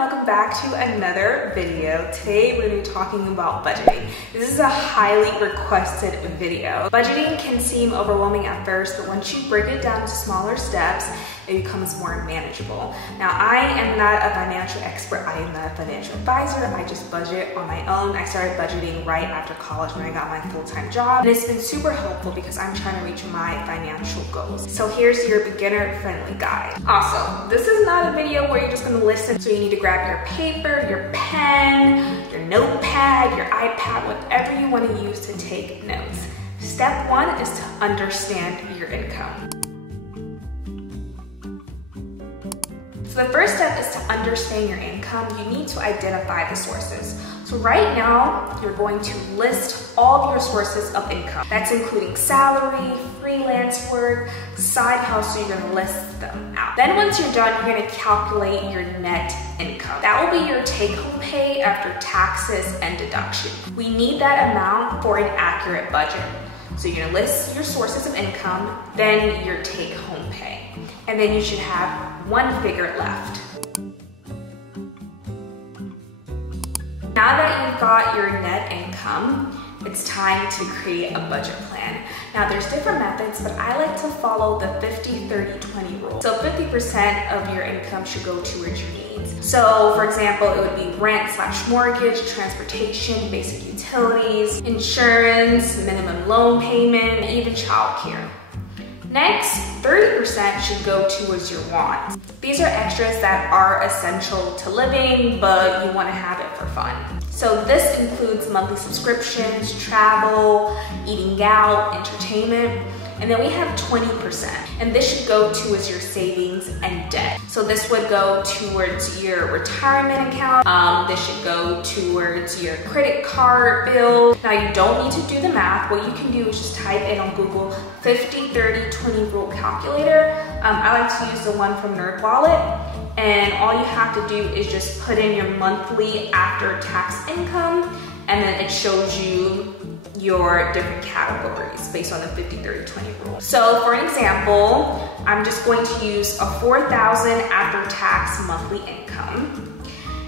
welcome back to another video. Today we're going to be talking about budgeting. This is a highly requested video. Budgeting can seem overwhelming at first, but once you break it down to smaller steps, it becomes more manageable. Now, I am not a financial expert. I am not a financial advisor. I just budget on my own. I started budgeting right after college when I got my full-time job. And it's been super helpful because I'm trying to reach my financial goals. So here's your beginner-friendly guide. Also, this is not a video where you're just gonna listen. So you need to grab your paper, your pen, your notepad, your iPad, whatever you want to use to take notes. Step one is to understand your income. So the first step is to understand your income. You need to identify the sources. So right now, you're going to list all of your sources of income. That's including salary, freelance work, side hustle. You're gonna list them out. Then once you're done, you're gonna calculate your net income. That will be your take-home pay after taxes and deduction. We need that amount for an accurate budget. So you're gonna list your sources of income, then your take-home pay. And then you should have one figure left. Now that you've got your net income, it's time to create a budget plan. Now there's different methods, but I like to follow the 50-30-20 rule. So 50% of your income should go towards your needs. So for example, it would be rent/mortgage, transportation, basic utilities, insurance, minimum loan payment, even childcare. Next, 30% should go towards your wants. These are extras that are essential to living, but you want to have it for fun. So this includes monthly subscriptions, travel, eating out, entertainment. And then we have 20%, and this should go towards your savings and debt. So this would go towards your retirement account. This should go towards your credit card bill. Now you don't need to do the math. What you can do is just type in on Google 50-30-20 rule calculator. I like to use the one from NerdWallet, and all you have to do is just put in your monthly after-tax income, and then it shows you your different categories based on the 50-30-20 rule. So for example, I'm just going to use a $4,000 after-tax monthly income.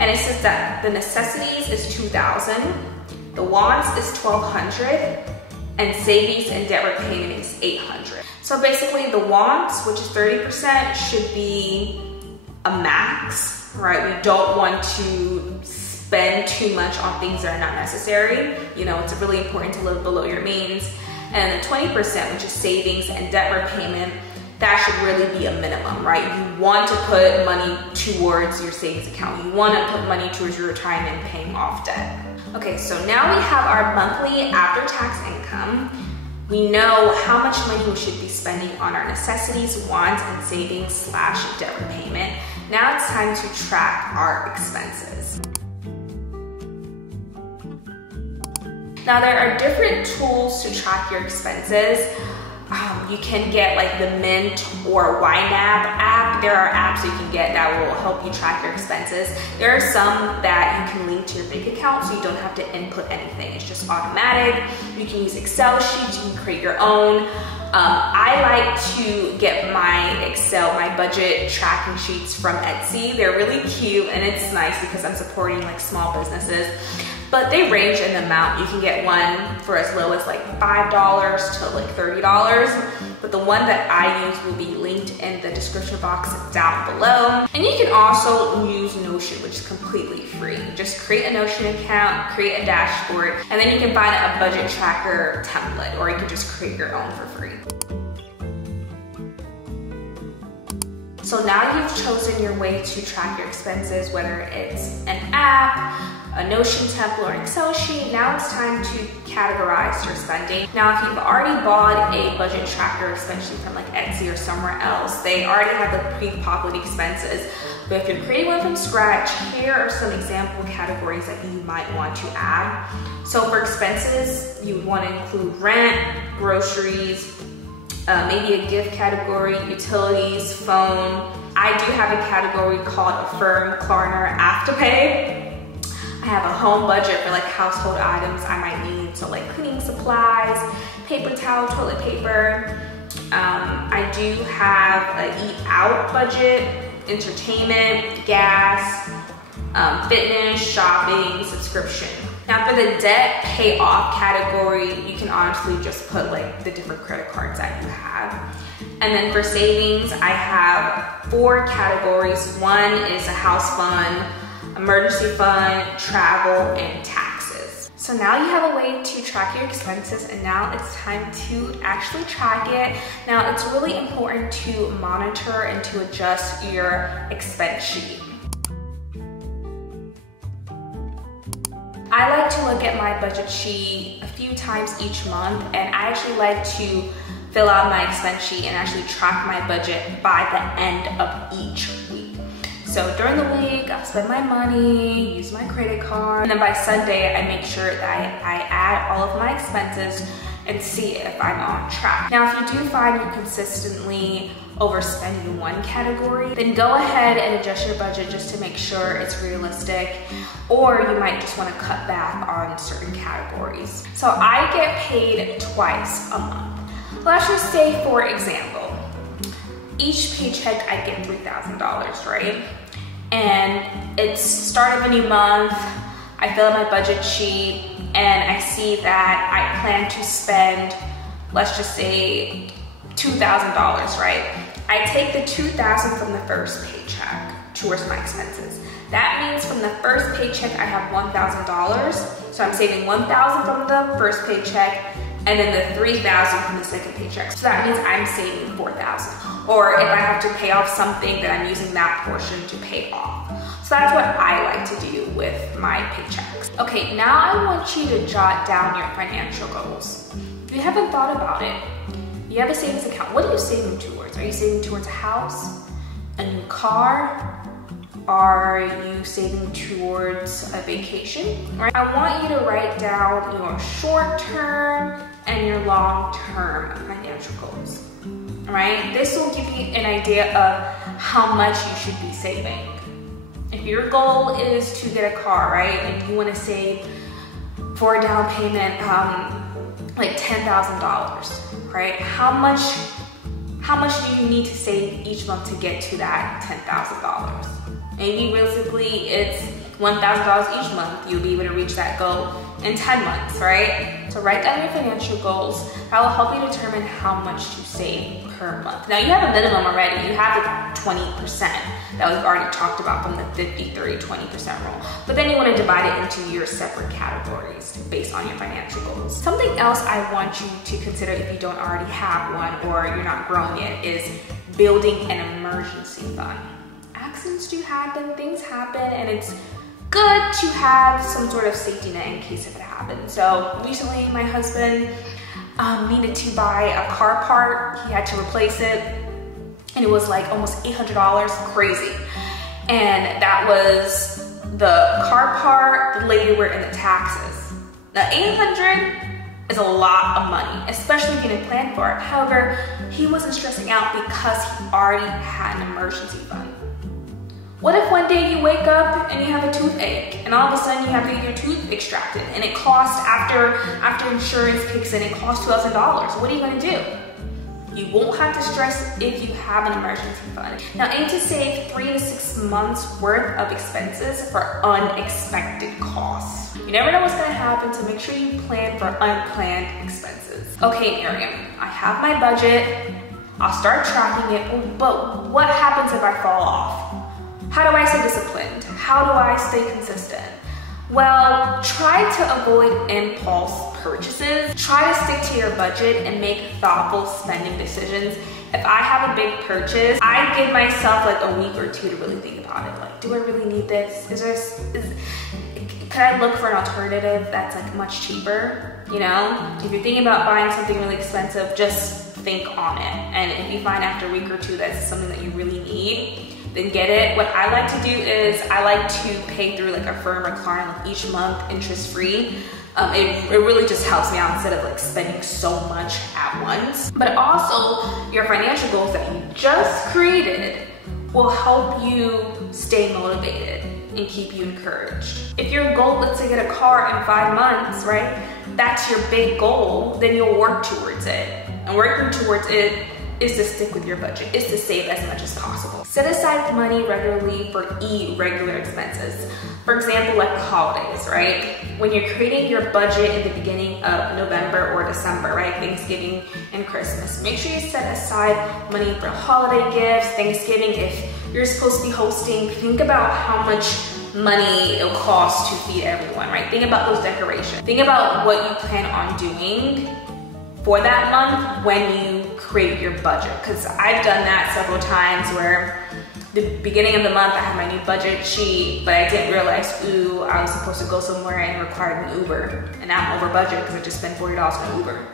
And it says that the necessities is $2,000, the wants is $1,200, and savings and debt repayment is $800. So basically the wants, which is 30%, should be a max, right? We don't want to spend too much on things that are not necessary. You know, it's really important to live below your means. And the 20%, which is savings and debt repayment, that should really be a minimum, right? You want to put money towards your savings account. You want to put money towards your retirement and paying off debt. Okay, so now we have our monthly after-tax income. We know how much money we should be spending on our necessities, wants, and savings / debt repayment. Now it's time to track our expenses. Now there are different tools to track your expenses. You can get like the Mint or YNAB app. There are apps you can get that will help you track your expenses. There are some that you can link to your bank account so you don't have to input anything. It's just automatic. You can use Excel sheets, you can create your own. I like to get my budget tracking sheets from Etsy. They're really cute and it's nice because I'm supporting like small businesses. But they range in the amount. You can get one for as low as like $5 to like $30. But the one that I use will be linked in the description box down below. And you can also use Notion, which is completely free. Just create a Notion account, create a dashboard, and then you can find a budget tracker template, or you can just create your own for free. So now you've chosen your way to track your expenses, whether it's an app, a Notion template, or an Excel sheet. Now it's time to categorize your spending. Now, if you've already bought a budget tracker, especially from like Etsy or somewhere else, they already have the pre-populated expenses. But if you're creating one from scratch, here are some example categories that you might want to add. So for expenses, you would want to include rent, groceries, maybe a gift category, utilities, phone. I do have a category called Affirm, Klarna, Afterpay. I have a home budget for like household items I might need, so like cleaning supplies, paper towel, toilet paper. I do have an eat out budget, entertainment, gas, fitness, shopping, subscription. Now for the debt payoff category, you can honestly just put like the different credit cards that you have. And then for savings, I have 4 categories. One is a house fund, emergency fund, travel, and taxes. So now you have a way to track your expenses, and now it's time to actually track it. Now it's really important to monitor and to adjust your expense sheet. I like to look at my budget sheet a few times each month, and I actually like to fill out my expense sheet and actually track my budget by the end of each week. So during the week, I'll spend my money, use my credit card, and then by Sunday, I make sure that I add all of my expenses and see if I'm on track. Now, if you do find you're consistently overspending one category, then go ahead and adjust your budget just to make sure it's realistic, or you might just want to cut back on certain categories. So I get paid twice a month. Let's just say, for example, each paycheck I get $3,000, right? And it's start of a new month, I fill out my budget sheet, and I see that I plan to spend, let's just say, $2,000, right? I take the $2,000 from the first paycheck towards my expenses. That means from the first paycheck, I have $1,000. So I'm saving $1,000 from the first paycheck, and then the $3,000 from the second paycheck. So that means I'm saving $4,000. Or if I have to pay off something, then I'm using that portion to pay off. So that's what I like to do with my paychecks. Okay, now I want you to jot down your financial goals. If you haven't thought about it, you have a savings account. What are you saving towards? Are you saving towards a house, a new car? Are you saving towards a vacation? Right? I want you to write down your short-term and your long-term financial goals. All right? This will give you an idea of how much you should be saving. If your goal is to get a car, right, and you want to save for a down payment, like $10,000, right? How much do you need to save each month to get to that $10,000? Maybe realistically it's $1,000 each month. You'll be able to reach that goal in 10 months, right? So write down your financial goals. That will help you determine how much to save per month. Now you have a minimum already. You have the 20% that we've already talked about from the 50-30-20% rule. But then you want to divide it into your separate categories based on your financial goals. Something else I want you to consider if you don't already have one or you're not growing yet is building an emergency fund. Accidents do happen, things happen, and it's good to have some sort of safety net in case if it happens. So recently my husband needed to buy a car part. He had to replace it, and it was like almost $800, crazy. And that was the car part, the labor, and the taxes. Now $800 is a lot of money, especially if you didn't plan for it. However, he wasn't stressing out because he already had an emergency fund. What if one day you wake up and you have a toothache and all of a sudden you have to get your tooth extracted and it costs, after insurance kicks in, it costs $2,000. What are you gonna do? You won't have to stress if you have an emergency fund. Now aim to save 3 to 6 months worth of expenses for unexpected costs. You never know what's gonna happen, so make sure you plan for unplanned expenses. Okay, Miriam, I have my budget. I'll start tracking it, but what happens if I fall off? How do I stay disciplined? How do I stay consistent? Well, try to avoid impulse purchases. Try to stick to your budget and make thoughtful spending decisions. If I have a big purchase, I give myself like a week or 2 to really think about it. Like, do I really need this? Could I look for an alternative that's like much cheaper? You know, if you're thinking about buying something really expensive, just think on it. And if you find after a week or 2 that's something that you really need, then get it. What I like to do is I like to pay through like a firm or Klarna each month, interest-free. It really just helps me out instead of like spending so much at once. But also your financial goals that you just created will help you stay motivated and keep you encouraged. If your goal is to get a car in 5 months, right? That's your big goal, then you'll work towards it. And working towards it is to stick with your budget, is to save as much as possible. Set aside money regularly for irregular expenses. For example, like holidays, right? When you're creating your budget in the beginning of November or December, right? Thanksgiving and Christmas. Make sure you set aside money for holiday gifts, Thanksgiving. If you're supposed to be hosting, think about how much money it'll cost to feed everyone, right? Think about those decorations. Think about what you plan on doing for that month when you create your budget. Because I've done that several times where the beginning of the month I had my new budget sheet, but I didn't realize, ooh, I was supposed to go somewhere and it required an Uber. And now I'm over budget because I just spent $40 on Uber.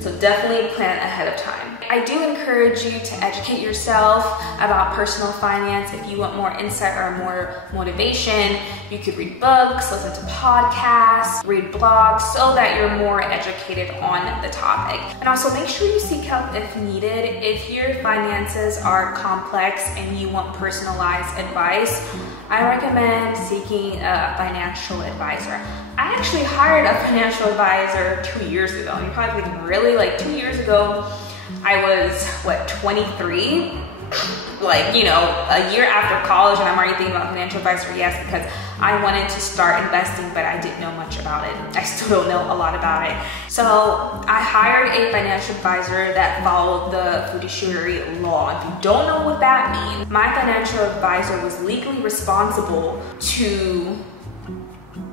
So definitely plan ahead of time. I do encourage you to educate yourself about personal finance. If you want more insight or more motivation, you could read books, listen to podcasts, read blogs, so that you're more educated on the topic. And also make sure you seek help if needed. If your finances are complex and you want personalized advice, I recommend seeking a financial advisor. I actually hired a financial advisor 2 years ago. You're probably thinking, really? Like 2 years ago, I was, what, 23? Like, you know, a year after college, and I'm already thinking about financial advisor, yes, because I wanted to start investing, but I didn't know much about it. I still don't know a lot about it. So I hired a financial advisor that followed the fiduciary law. If you don't know what that means, my financial advisor was legally responsible to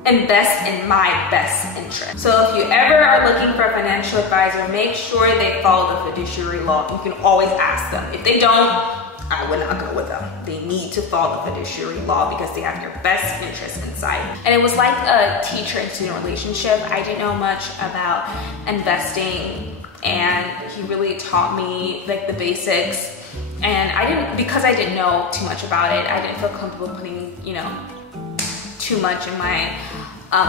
invest in my best interest. So if you ever are looking for a financial advisor, make sure they follow the fiduciary law. You can always ask them. If they don't, I would not go with them. They need to follow the fiduciary law because they have your best interest in sight. And it was like a teacher and student relationship. I didn't know much about investing, and he really taught me like the basics. And because I didn't know too much about it, I didn't feel comfortable putting, you know, too much in my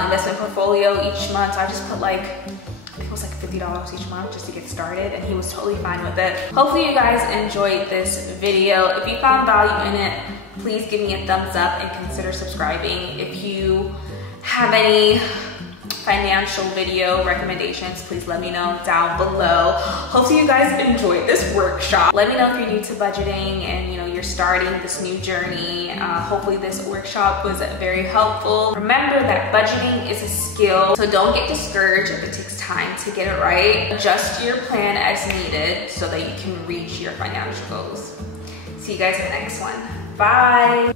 investment portfolio each month. So I just put like, I think it was like $50 each month just to get started, and he was totally fine with it. Hopefully you guys enjoyed this video. If you found value in it, please give me a thumbs up and consider subscribing. If you have any financial video recommendations, please let me know down below. Hopefully you guys enjoyed this workshop. Let me know if you're new to budgeting and you're starting this new journey. Hopefully this workshop was very helpful. Remember that budgeting is a skill, so don't get discouraged if it takes time to get it right. Adjust your plan as needed so that you can reach your financial goals. See you guys in the next one. Bye.